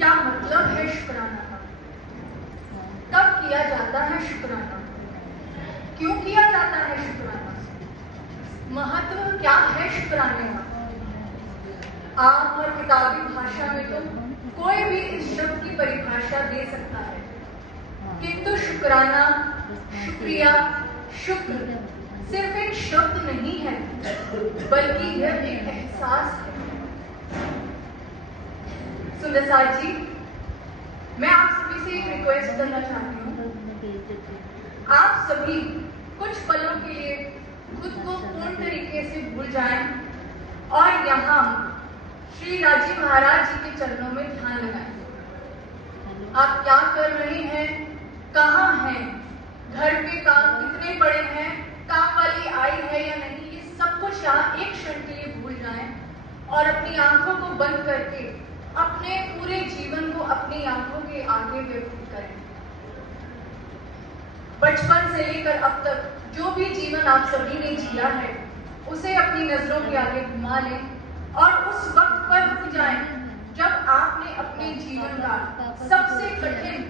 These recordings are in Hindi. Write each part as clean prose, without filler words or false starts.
क्या मतलब है शुक्राना का? कब किया जाता है शुक्राना? क्यों किया जाता है शुक्राना? महत्व क्या है शुक्राने का? आम और किताबी भाषा में तो कोई भी इस शब्द की परिभाषा दे सकता है, किंतु शुक्राना, शुक्रिया, शुक्र सिर्फ एक शब्द नहीं है, बल्कि यह एक एहसास है। सुंदर सार जी, मैं आप सभी से एक रिक्वेस्ट करना चाहती हूँ। आप सभी कुछ पलों के लिए खुद को पूर्ण तरीके से भूल जाएं और यहाँ श्री राजी महाराज जी के चरणों में ध्यान लगाएं। आप क्या कर रहे हैं, कहाँ हैं, घर के काम कितने पड़े हैं, काम वाली आई है या नहीं, ये सब कुछ यहाँ एक क्षण के लिए भूल जाएं और अपनी आंखों को बंद करके अपने पूरे जीवन को अपनी आंखों के आगे व्यतीत करें। बचपन से लेकर अब तक जो भी जीवन आप सभी ने जिया है, उसे अपनी नजरों के आगे घुमा लें और उस वक्त पर रुक जाएं जब आपने अपने जीवन का सबसे कठिन,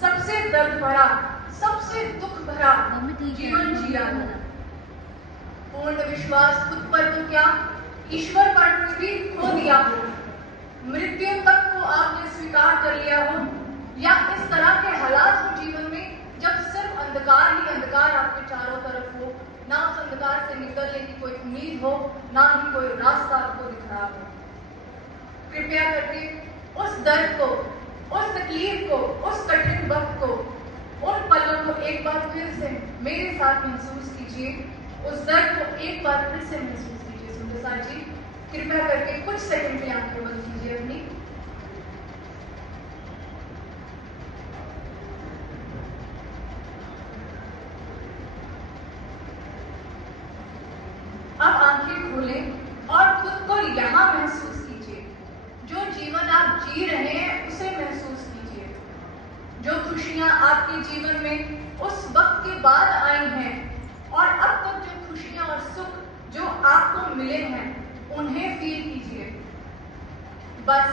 सबसे दर्द भरा, सबसे दुख भरा जीवन जिया हो। पूर्ण विश्वास खुद पर तो क्या, ईश्वर पर भी खो दिया हो। मृत्यु तक को आपने स्वीकार कर लिया हो, या इस तरह के हालात हो जीवन में जब सिर्फ अंधकार ही अंधकार आपके चारों तरफ हो, ना उस अंधकार से निकलने की कोई उम्मीद हो, ना ही कोई रास्ता आपको दिख रहा हो। कृपया करके उस दर्द को, उस तकलीफ को, उस कठिन वक्त को, उन पलों को एक बार फिर से मेरे साथ महसूस कीजिए। उस दर्द को एक बार फिर से महसूस कीजिए। सुंदर सार जी, कृपया करके कुछ सेकंड की आंखें बंद कीजिए अपनी। अब आंखें खोलें और खुद को यहाँ महसूस कीजिए। जो जीवन आप जी रहे हैं उसे महसूस कीजिए। जो खुशियां आपके जीवन में उस वक्त के बाद आई हैं और अब तक जो खुशियां और सुख जो आपको मिले हैं, उन्हें फील कीजिए। बस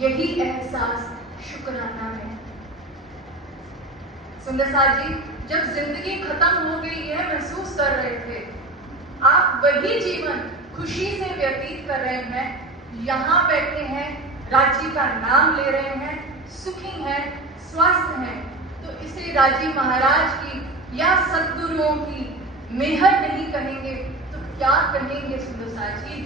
यही एहसास शुक्राना है। सुंदर सार जी, जब जिंदगी खत्म हो गई यह महसूस कर रहे थे, आप वही जीवन खुशी से व्यतीत कर रहे हैं, यहाँ बैठे हैं, राजी का नाम ले रहे हैं, सुखी हैं, स्वस्थ हैं, तो इसे राजी महाराज की या सद्गुरुओं की मेहर नहीं कहेंगे तो क्या कहेंगे सुंदर सार जी?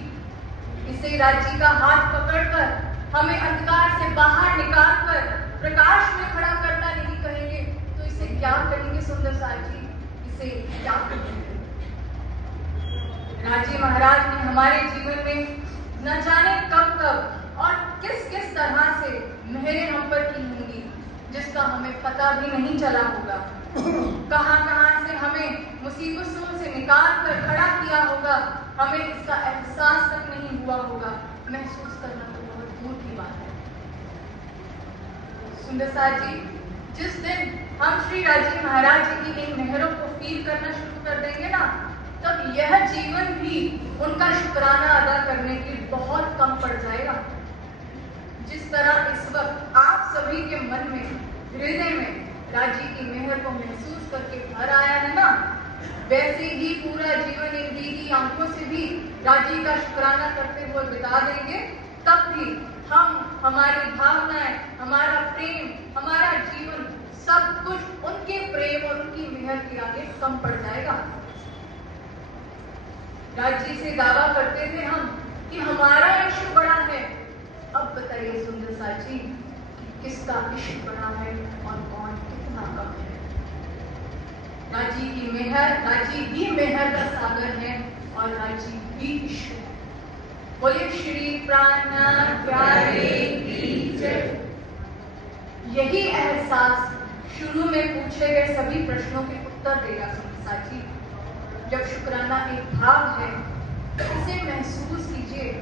इसे राजी का हाथ पकड़कर हमें अंधकार से बाहर निकालकर प्रकाश में खड़ा करना नहीं कहेंगे तो इसे क्या कहेंगे सुंदर सार जी? इसे क्या कहेंगे? राजी महाराज ने हमारे जीवन में न जाने कब कब और किस किस तरह से मेहरें हम पर की होंगी, जिसका हमें पता भी नहीं चला होगा। कहां से हमें मुसीबतों से निकाल कर खड़ा किया होगा, हमें इसका एहसास तक नहीं हुआ होगा। महसूस करना तो बहुत दूर की बात है। सुंदर सार जी, जिस दिन हम श्री राजी महाराज जी की इन मेहरों को फील करना शुरू कर देंगे ना, तब यह जीवन भी उनका शुक्राना अदा करने के बहुत कम पड़ जाएगा। जिस तरह इस वक्त आप सभी के मन में, हृदय में राजी की मेहर को महसूस करके भर आया है ना, वैसे ही पूरा जीवन इन भीगी आंखों से भी राजी का शुक्राना करते हुए बिता देंगे, तब भी हम, हमारी भावनाएं, हमारा प्रेम, हमारा जीवन, सब कुछ उनके प्रेम और उनकी मेहर के आगे कम पड़ जाएगा। राजी से दावा करते थे हम कि हमारा इश्क बड़ा है। अब बताइए सुंदर सार जी, किसका इश्क बड़ा है और कौन कितना कम है? राजी की मेहर, राजी ही मेहर का सागर है और राजी ही इश्क है। बोले श्री प्राणनाथ प्यारे की जय। यही एहसास शुरू में पूछे गए सभी प्रश्नों के उत्तर देगा सुंदर सार जी। जब शुक्राना एक भाव है, इसे महसूस कीजिए।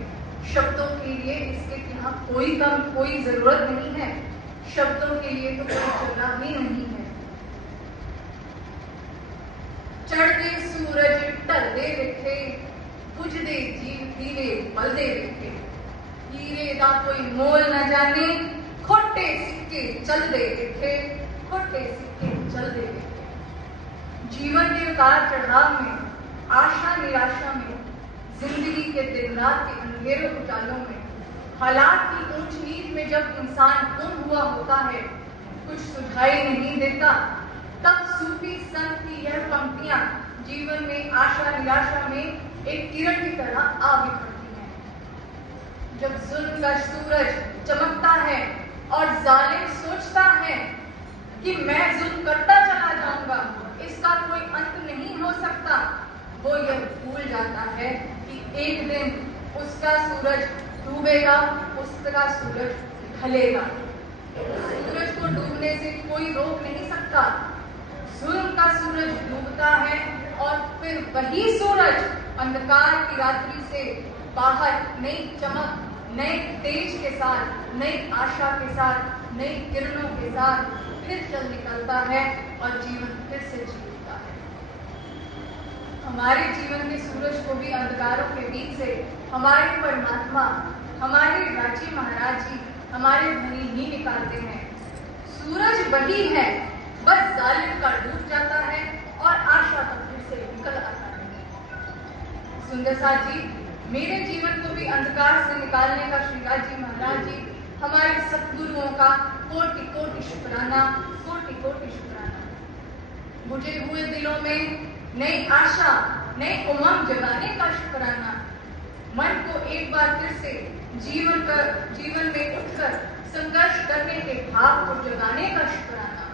शब्दों के लिए इसके यहाँ कोई जरूरत नहीं है। शब्दों के लिए तो कोई जगह ही नहीं है। चढ़ते सूरज ढलदे वेखे, बुझदे जीव दीवे बलदे वेखे, हीरे दा कोई मोल न जाने, खोटे सिक्के चल देते थे, खोटे सिक्के चल देते थे। जीवन के उतार चढ़ाव में, आशा निराशा में, जिंदगी के दिन रात के अंधेरों उजालों में, हालात की ऊंच नीच में जब इंसान गुम हुआ होता है, कुछ सुझाई नहीं देता, तब सूफी संत की यह पंक्तियां जीवन में आशा निराशा में एक किरण की तरह आ बिखरती हैं। जब जुल्म का सूरज चमकता है और जालिम सोचता है कि मैं जुल्म करता चला जाऊंगा, इसका कोई अंत नहीं हो सकता, वो यह भूल जाता है कि एक दिन उसका सूरज डूबेगा, उसका सूरज ढलेगा। सूरज को डूबने से कोई रोक नहीं सकता। जुल्म का सूरज डूबता है और फिर वही सूरज अंधकार की रात्रि से बाहर नई चमक, नए तेज के साथ, नई आशा के साथ, नई किरणों के साथ फिर चल निकलता है और जीवन फिर से जी उठता है। हमारे जीवन के सूरज को भी अंधकारों के बीच से हमारे परमात्मा, हमारे राजी महाराज जी, हमारे धनी ही निकालते हैं। सूरज वही है, बस जालिम का डूब जाता है और आशा का फिर से निकल आता है। सुंदर साथ जी, मेरे जीवन को भी अंधकार से निकालने का श्री राजी महाराज जी, हमारे सतगुरुओं का कोटि कोटि शुक्राना, कोटि कोटि शुक्राना। बुझे हुए दिलों में नई आशा, नई उमंग जगाने का शुक्राना। मन को एक बार फिर से जीवन में उठकर संघर्ष करने के भाव को जगाने का शुक्राना।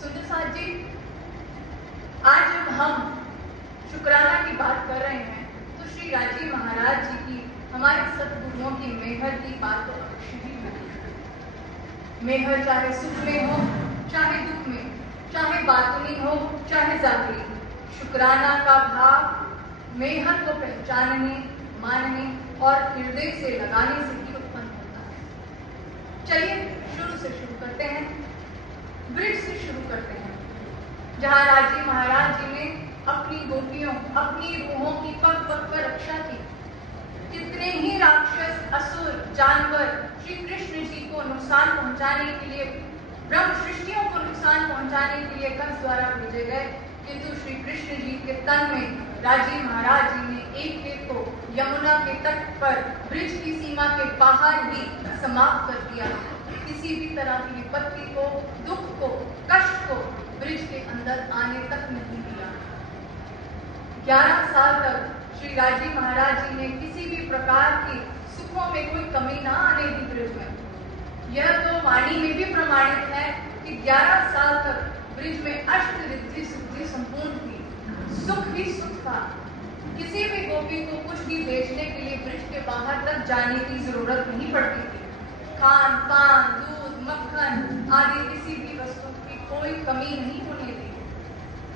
सुंदर साथ जी, आज जब हम शुक्राना की बात कर रहे हैं तो श्री राजी महाराज जी की, हमारे सतगुरुओं की मेहर की बात तो अवश्य ही है। मेहर चाहे सुख में हो, चाहे दुख में, चाहे बातुनी हो, चाहे जाहिरी, शुक्राना का भाव मेहर को पहचानने, मानने और हृदय से लगाने से ही उत्पन्न होता है। चलिए शुरू से शुरू करते हैं, ब्रिज से शुरू करते हैं, जहां राजी महाराज जी ने अपनी गोपियों, अपनी रूहों की पग पग पर रक्षा की। कितने ही राक्षस, असुर, जानवर श्री कृष्ण जी को नुकसान पहुंचाने के लिए, ब्रह्म सृष्टियों को नुकसान पहुंचाने के लिए कंस द्वारा भेजे गए, किंतु श्री कृष्ण जी के तन में राजी महाराज जी ने एक को यमुना के तट पर ब्रिज की सीमा के बाहर ही समाप्त कर दिया। किसी भी तरह की विपत्ति को, दुख को, कष्ट को ब्रिज के अंदर आने तक नहीं दिया। 11 साल तक श्री राजी महाराज जी ने किसी भी प्रकार की सुखों में कोई कमी ना आने दी ब्रिज में। यह तो वाणी में भी प्रमाणित है कि 11 साल तक ब्रिज में अष्ट रिद्धि सिद्धि संपूर्ण थी, सुख ही सुख था। किसी भी गोपी को कुछ भी बेचने के लिए ब्रिज के बाहर तक जाने की जरूरत नहीं पड़ती थी। खान पान, दूध, मक्खन आदि किसी भी वस्तु की कोई कमी नहीं होने दी।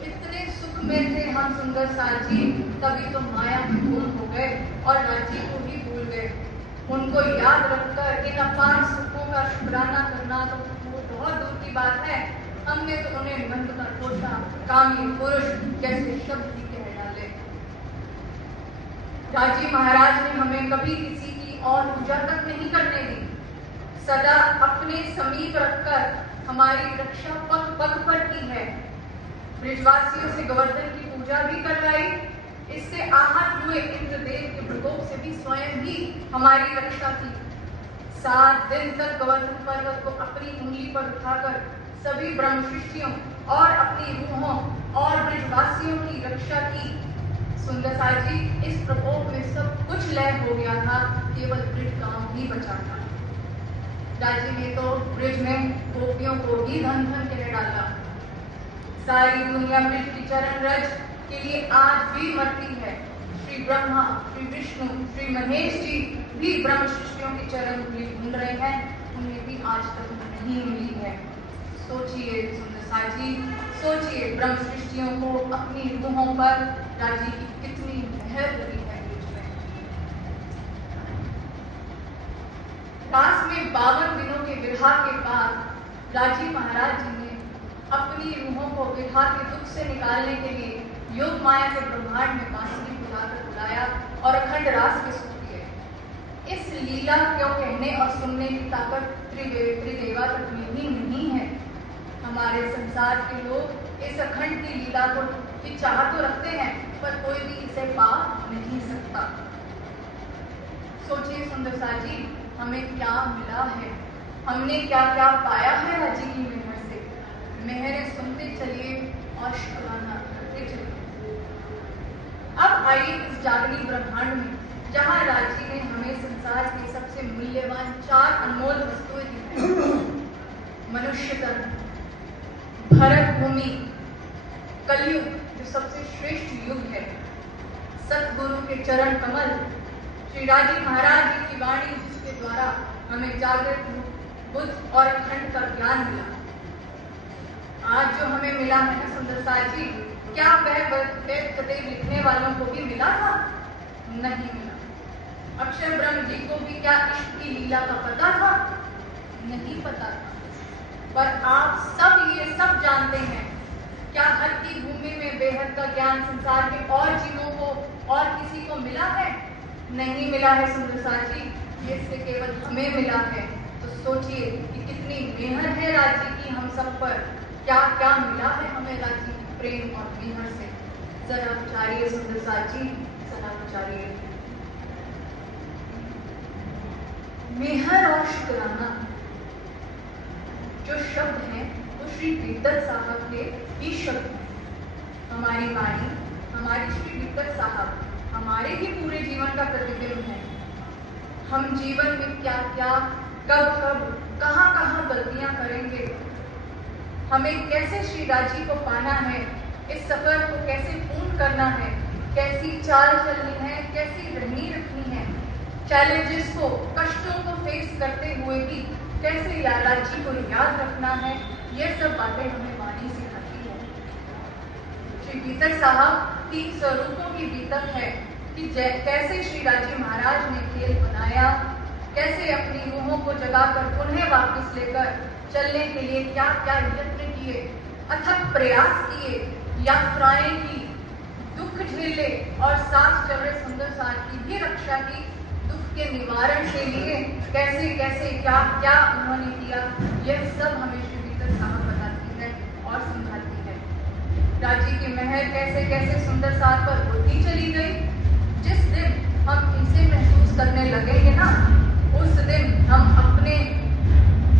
इतने सुख में थे हम सुंदर साथ जी, तभी तो माया में गुम हो गए और राजी को ही भूल गए। उनको याद रखकर इन अपार सुखों का शुक्राना करना तो बहुत दूर की बात है। हमने तो उन्हें मंद का कोठा, कामी पुरुष जैसे शब्द ही कह डाले। राजी महाराज ने हमें कभी किसी की और पूजा तक नहीं करने दी। सदा अपने समीप रखकर हमारी रक्षा पग पग पर की है। ब्रिजवासियों से गोवर्धन की पूजा भी करवाई। इससे आहत हुए इंद्रदेव के प्रकोप से भी स्वयं ही हमारी रक्षा की। 7 दिन तक गोवर्धन पर्वत को अपनी उंगली पर उठाकर सभी ब्रह्म सृष्टियों और अपनी रूहों और ब्रिजवासियों की रक्षा की। सुंदर साथ जी, इस प्रकोप में सब कुछ लय हो गया था, केवल ब्रिज गांव ही बचा था। राजी ने तो ब्रिज में गोपियों को ही धन धन कह डाला। सारी दुनिया ब्रिज की चरण रज के लिए आज भी मरती है। श्री ब्रह्मा, श्री विष्णु, श्री महेश जी भी ब्रह्म सृष्टियों की चरण धूलि ढूंढ रहे हैं, उन्हें भी आज तक नहीं मिली है। सोचिए सुंदर साथ जी, सोचिए ब्रह्म सृष्टियों को अपनी रूहों पर राजी की कितनी मेहर हुई है। रास में 52 दिनों के विवाह के बाद राजी महाराज जी ने अपनी रूहों को विवाह के दुख से निकालने के लिए योग माया के ब्रह्मांड में बांसुरी बुलाकर बुलाया और अखंड रास के सुख दिए। इस लीला क्यों कहने और सुनने की ताकत त्रिदेवा तक में ही नहीं है। हमारे संसार के लोग इस अखंड की लीला को की चाह तो रखते हैं, पर कोई भी इसे पा नहीं सकता। सोचिए सुंदर सा जी, हमें क्या मिला है, हमने क्या क्या पाया है राजी की मेहर से। मेहरें सुनते चलिए और शुक्राना करते चलिए। अब आइए इस जागनी ब्रह्मांड में, जहाँ राजी ने हमें संसार के सबसे मूल्यवान 4 अनमोल वस्तुएं दी हैं। मनुष्य तन, भरत भूमि, कलयुग जो सबसे श्रेष्ठ युग है, सतगुरु के चरण कमल, श्री राजी महाराज जी की वाणी जिसके द्वारा हमें जागृत बुद्ध और अखंड का ज्ञान मिला। आज जो हमें मिला है ना सुंदर सा जी, क्या वह वेद कदेव लिखने वालों को भी मिला था? नहीं मिला। अक्षर ब्रह्म जी को भी क्या इश्क की लीला का पता था? नहीं पता था। पर आप सब ये सब जानते हैं। क्या हर की भूमि में बेहद का ज्ञान संसार के और जीवों को और किसी को मिला है? नहीं मिला है सुंदर सा जी, ये से केवल हमें मिला है। तो सोचिए कि कितनी मेहर है राजी की हम सब पर, क्या क्या मिला है हमें राजी की प्रेम और मेहर से। जरा विचारिए सुंदर सा जी, जरा विचारिए। मेहर और शुक्राना जो शब्द हैं वो श्री विद्वत साहब के ही शब्द हैं। हमारी वाणी, हमारे श्री विद्वत साहब हमारे ही पूरे जीवन का प्रतिबिंब है। हम जीवन में क्या क्या, कब कब, कहाँ कहाँ गलतियां करेंगे, हमें कैसे श्री राजी को पाना है, इस सफर को कैसे पूर्ण करना है, कैसी चाल चलनी है, कैसी रहनी रखनी है, चैलेंजेस को, कष्टों को फेस करते हुए भी कैसे राजी को याद रखना है, ये सब बातें हमें वाणी सिखाती है। श्री बीतक साहब 3 स्वरूपों की बीतक है कि कैसे श्री राजी महाराज ने खेल बनाया, कैसे अपनी रूहों को जगाकर उन्हें वापस लेकर चलने के लिए क्या क्या यत्न किए, अथक प्रयास किए, यात्राएं की, दुख झेले और साथ चल रहे सुंदर साथ की भी रक्षा की, दुख के निवारण के लिए कैसे कैसे क्या क्या उन्होंने किया, यह सब हमें श्री बीतक साहब बताती है और समझाती है। राजी की मेहर कैसे कैसे सुंदर साथ पर होती चली गई। जिस दिन हम इसे महसूस करने लगेंगे ना, उस दिन हम अपने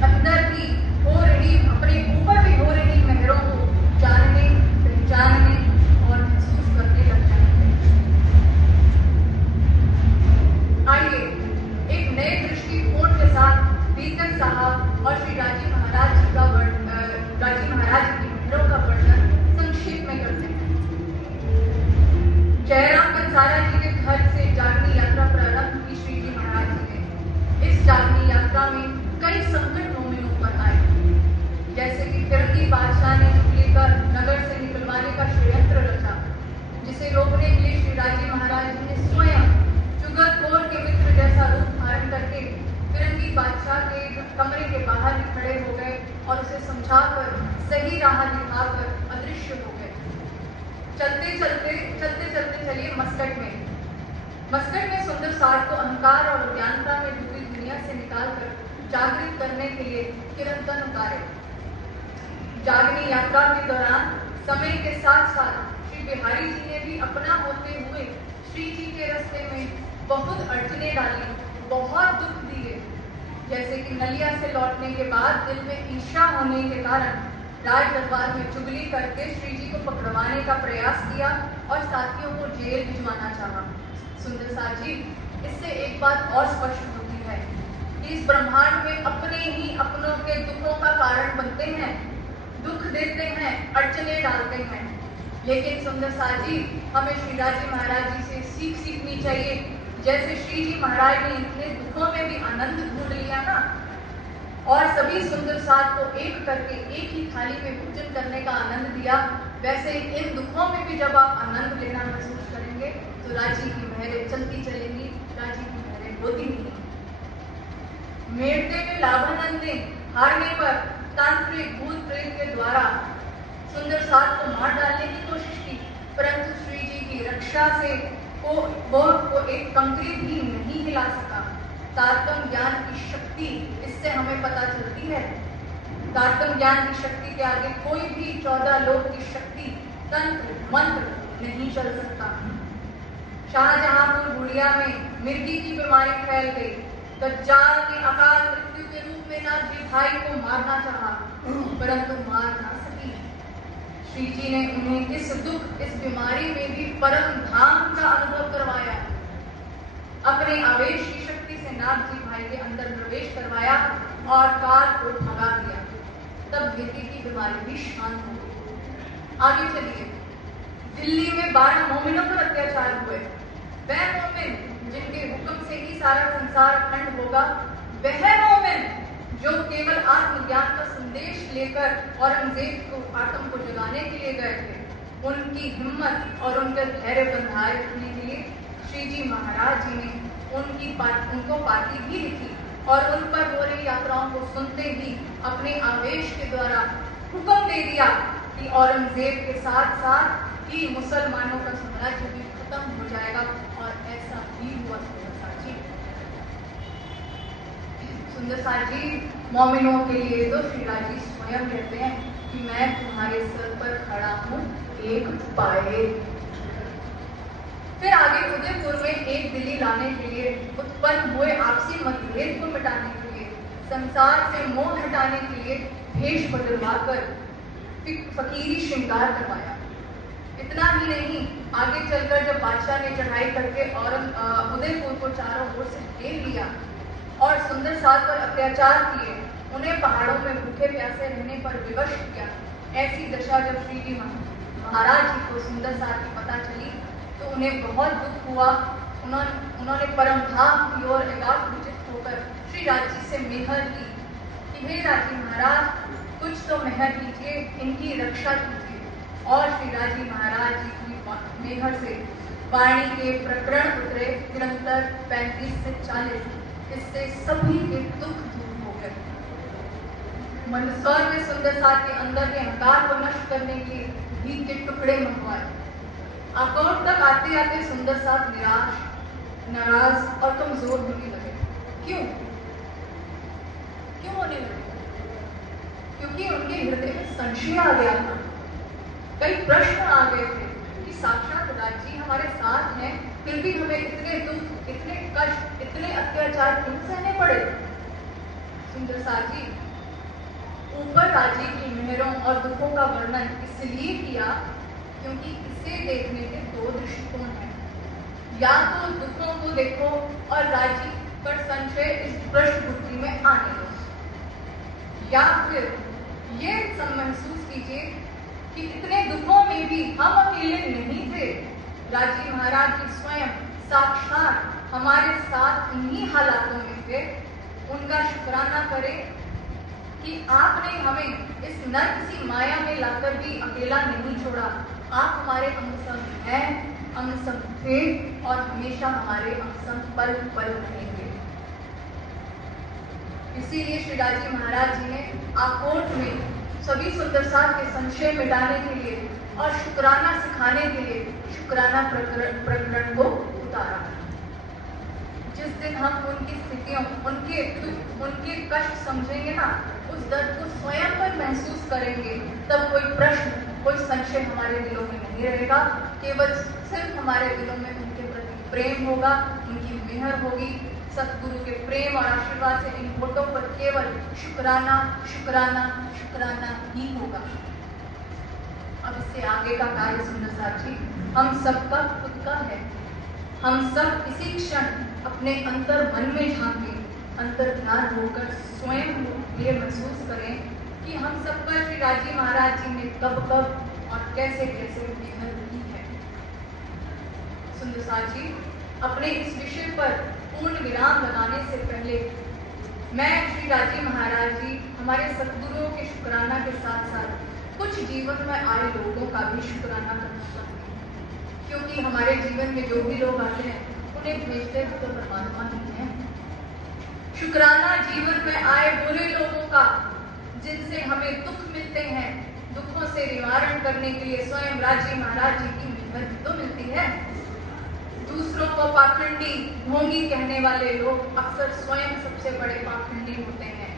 अंदर भी हो रही, अपने ऊपर भी हो रही मेहरों को जानने, पहचानने और महसूस करने लग जाएंगे। आइए एक नए दृष्टिकोण के साथ बीतक साहब और श्री राजी महाराज जी का राजी महाराज की मेहरों का वर्णन संक्षिप्त में करते हैं। जयराम कंसारा जी के घर से जागनी यात्रा प्रारंभ की श्री जी महाराज जी ने। इस जागनी यात्रा में कई संकट मोमिन ऊपर आए, जैसे कि फिरंगी बादशाह ने लेकर नगर से निकलवाने का षड्यंत्र रचा, जिसे रोकने के लिए श्री राजी महाराज जी ने स्वयं चुगलखोर के मित्र जैसा रूप धारण करके फिरंगी बादशाह के कमरे के बाहर ही खड़े हो गए और उसे समझाकर सही राह दिखाकर अदृश्य हो गए। चलते चलते चलिए मस्कट में सुंदर साठ को अहंकार और अज्ञानता में डूबी दुनिया से निकालकर जागृत करने के लिए किरंतन उतारे। जागनी यात्रा के दौरान समय के साथ साथ श्री बिहारी जी ने भी अपना होते हुए श्री जी के रास्ते में बहुत अड़चने डाली, बहुत दुख दिए। जैसे कि नलिया से लौटने के बाद दिल में ईर्ष्या होने के कारण राज दरबार में चुगली करके श्री जी को पकड़वाने का प्रयास किया और साथियों को जेल भिजवाना चाहा। सुंदर साथ जी, इससे एक बात और स्पष्ट होती है कि इस ब्रह्मांड में अपने ही अपनों के दुखों का कारण बनते हैं, दुख देते हैं, अड़चने डालते हैं। लेकिन सुंदर साथ जी, हमें श्री राजी महाराज जी से सीख सीखनी चाहिए। जैसे श्री जी महाराज ने इतने दुखों में भी आनंद ढूंढ लिया ना, और सभी सुंदर साथ को एक करके एक ही थाली में भोजन करने का आनंद दिया, वैसे इन दुखों में भी जब आप आनंद लेना महसूस करेंगे तो राजी की मेहरें चलती चलेंगी, राजी की मेहरें होती नहीं। मेड़ते में लाभानंदे हारने पर तांत्रिक भूत प्रेत के द्वारा सुंदर साथ को मार डालने की कोशिश की, परंतु श्री जी की रक्षा से वो एक कंकरी भी नहीं हिला सका। तारतम्य ज्ञान की शक्ति इससे हमें पता चलती है। तारतम्य ज्ञान की शक्ति के आगे कोई भी 14 लोक की शक्ति, तंत्र, मंत्र नहीं चल सकता। शाहजहांपुर बुढ़िया में मिर्गी की बीमारी फैल गई। दज्जाल ने अकाल मृत्यु के रूप में नाथजी भाई को मारना चाहा, परंतु मार ना सकी। श्री जी ने उन्हें इस दुख, इस बीमारी में भी परम धाम का अनुभव करवाया। अपने आवेश की शक्ति से नाथजी भाई के अंदर प्रवेश करवाया और काल को भगा दिया। तब बेटी की बीमारी भी शांत हो गई। आगे चलिए, दिल्ली में 12 मोमिनों पर अत्याचार हुए। वह मोमिन जिनके हुक्म से ही सारा संसार अखंड होगा, वह मोमिन जो केवल आत्मज्ञान का संदेश लेकर औरंगजेब को आत्म को जगाने के लिए गए थे, उनकी हिम्मत और उनके धैर्य बनाए रखने के लिए श्री जी महाराज जी ने उनको पाती भी लिखी और उन पर हो रही यात्राओं को सुनते ही अपने आवेश के द्वारा हुक्म दे दिया कि औरंगजेब के साथ साथ कि मुसलमानों का साम्राज्य भी खत्म हो जाएगा, और ऐसा भी हुआ। सुंदरसार जी मोमिनों के लिए तो श्रीराज जी स्वयं कहते हैं कि मैं तुम्हारे सर पर खड़ा हूं एक पाए। फिर आगे उदयपुर में एक दिल्ली लाने के लिए, उत्पन्न हुए आपसी मतभेद को मिटाने के लिए, संसार से मोह हटाने के लिए भेष बदलवा कर फकीरी श्रृंगार करवाया। इतना ही नहीं, आगे चलकर जब बादशाह ने चढ़ाई करके उदयपुर को चारों ओर से घेर लिया और सुंदरसार पर अत्याचार किए, उन्हें पहाड़ों में भूखे प्यासे रहने पर विवश किया। ऐसी दशा जब श्री जी महाराज जी को सुंदरसार की पता चली तो उन्हें बहुत दुख हुआ। उन्होंने परम धाम की ओर एकाग्रचित होकर श्री राज जी से मेहर की कि हे राज जी महाराज, कुछ तो मेहर कीजिए, इनकी रक्षा कीजिए। और श्री राज जी महाराज जी की मेहर से वाणी के प्रकरण उतरे निरंतर 35 से 40। इससे सभी के दुख दूर हो गए। मंदसौर में सुंदरसार के अंदर के अहंकार को नष्ट करने के लिए घी के टुकड़े मंगवाए। अकोट तक आते आते सुंदरसार निराश, नाराज और कमजोर होने लगे। क्यों होने लगे? क्योंकि उनके हृदय में संशय आ गया था। कई प्रश्न आ गए थे कि साक्षात राज जी हमारे साथ हैं, फिर भी हमें इतने दुख, इतने कष्ट, इतने अत्याचार क्यों सहने पड़े? सुंदरसार जी ऊपर राज जी की मेहरों और दुखों का वर्णन इसलिए किया क्योंकि इसे देखने के 2 दृष्टिकोण हैं। या तो दुखों को देखो और राज जी पर संशय इस प्रश्न बुद्धि में आने दो, या फिर ये महसूस कीजिए कि इतने दुखों में भी हम अकेले नहीं थे। राजी महाराज जी स्वयं साक्षात हमारे साथ इन्हीं हालातों में थे। उनका शुक्राना करें कि आपने हमें इस नर्क सी माया में लाकर भी अकेला नहीं छोड़ा। आप हमारे अंग संग हैं, अंग संग थे और हमेशा हमारे अंग संग पल पल रहेंगे। इसीलिए श्री राजी महाराज जी ने आकोट में सभी सुंदरसार के संशय मिटाने के लिए और शुक्राना सिखाने के लिए शुक्राना प्रकरण को उतारा। जिस दिन हम उनकी स्थितियों, उनके दुख, उनके कष्ट समझेंगे ना, उस दर्द को स्वयं पर महसूस करेंगे, तब कोई प्रश्न, कोई संशय हमारे दिलों में नहीं रहेगा। केवल सिर्फ हमारे दिलों में उनके प्रति प्रेम होगा, उनकी मेहर होगी। सतगुरु के प्रेम और आशीर्वाद से इन होठों पर केवल शुक्राना शुक्राना शुक्राना ही होगा। अब इससे आगे का कार्य सुंदरसार जी हम सबका खुद का है। हम सब इसी क्षण अपने अंतर मन में झांके, अंतर ध्यान होकर स्वयं ये महसूस करें कि हम सब पर श्री राजी महाराज जी ने कब कब और कैसे कैसे मेहर की है। सुंदरसार जी अपने इस विषय पर पूर्ण विराम लगाने से पहले मैं श्री राजी महाराज जी हमारे सतगुरुओं के शुक्राना के साथ साथ कुछ जीवन में आए लोगों का भी शुक्राना करना चाहती हूँ, क्योंकि हमारे जीवन में जो भी लोग आते हैं उन्हें भेजते तो परमात्मा ही है। शुक्राना जीवन में आए बुरे लोगों का, जिनसे हमें दुख मिलते हैं। दुखों से निवारण करने के लिए स्वयं राजी महाराज जी की मेहर तो मिलती है। दूसरों को पाखंडी, ढोंगी कहने वाले लोग अक्सर स्वयं सबसे बड़े पाखंडी होते हैं।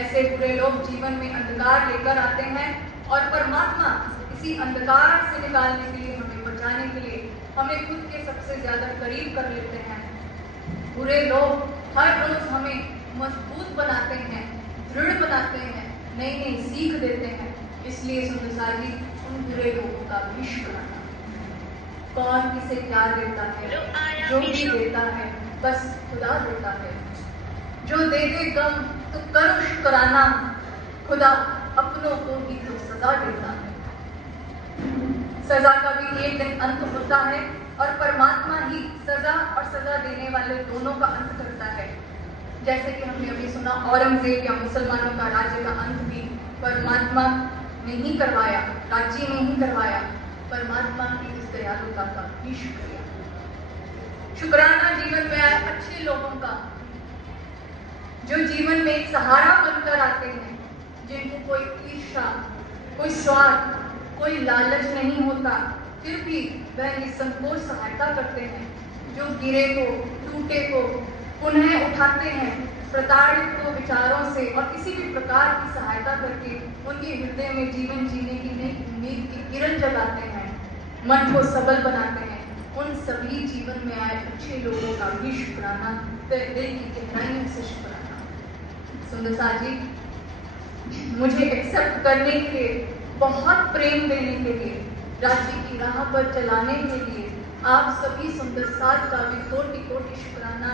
ऐसे बुरे लोग जीवन में अंधकार लेकर आते हैं और परमात्मा इसी अंधकार से निकालने के लिए, हमें बचाने के लिए हमें खुद के सबसे ज्यादा करीब कर लेते हैं। बुरे लोग हर रोज हमें मजबूत बनाते हैं, दृढ़ बनाते हैं, नई नई सीख देते हैं। इसलिए सुंदर जी, उन बुरे लोगों का विष कराना। कौन किसे क्या देता है? जो भी देता है बस खुदा देता है। जो दे दे गम तो कर शुक्राना, खुदा अपनों को ही तो सजा देता है। सजा का भी एक दिन अंत होता है और परमात्मा ही सजा और सजा देने वाले दोनों का अंत करता है। जैसे कि हमने अभी सुना, औरंगजेब या मुसलमानों का राज्य का अंत भी परमात्मा ने ही करवाया, राज्य ने ही करवाया। परमात्मा की इस दयालुता का भी शुक्रिया। शुक्राना जीवन में आए अच्छे लोगों का, जो जीवन में एक सहारा बनकर आते हैं, जिनको कोई ईर्ष्या, कोई स्वार्थ, कोई लालच नहीं होता, फिर भी वह निसंकोच सहायता करते हैं। जो गिरे को, टूटे को पुनः उठाते हैं, प्रताड़ित को विचारों से और किसी भी प्रकार की सहायता करके उनके हृदय में जीवन जीने की नई उम्मीद की किरण जगाते हैं, मन को सबल बनाते हैं। उन सभी जीवन में आए अच्छे लोगों का भी शुक्राना, दिल की गहराइयों से शुक्राना। सुंदर जी, मुझे एक्सेप्ट करने के लिए, बहुत प्रेम देने के लिए, राज्य की राह पर चलाने के लिए आप सभी सुंदर साथ का भी कोटि कोटि शुक्राना,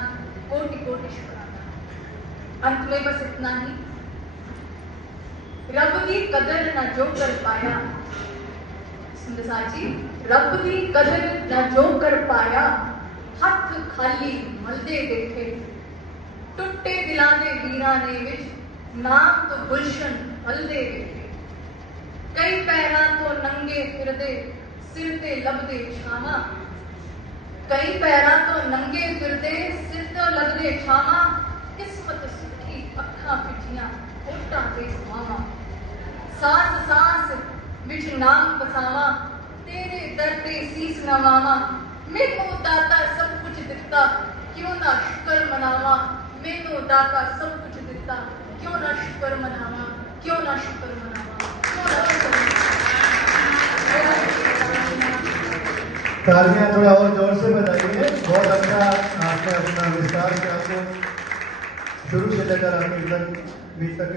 कोटि कोटि शुक्राना। अंत में बस इतना ही, रब की कदर न जो कर पाया, सुंदर जी, रब की कदर न जो कर पाया, हथ खाली मलदे देखे, टुट्टे दिलां दे वीरां ने विच नाम तो गुलशन हलदे देखे। कई पैरां तो नंगे फिरदे सिर ते लभदे छावां, कई पैरां तो नंगे फिरदे सिर ते लभदे छावां, किस्मत सुखी अखां पिठियां होठां ते समावां। सांस सांस विच नाम बसावां, तेरे दर ते सीस नवावां। मैनू दाता सब कुछ दिता, क्यों ना शुक्र मनावां। मैनू दाता सब कुछ दिता, क्यों ना शुक्र मनावां, क्यों ना शुक्र मनावां, क्यों ना शुक्र मनावां। तालियां थोड़ा और जोर से बताइए। बहुत अच्छा आपने अपना विस्तार से, आपको शुरू से लेकर आखिर तक बीच तक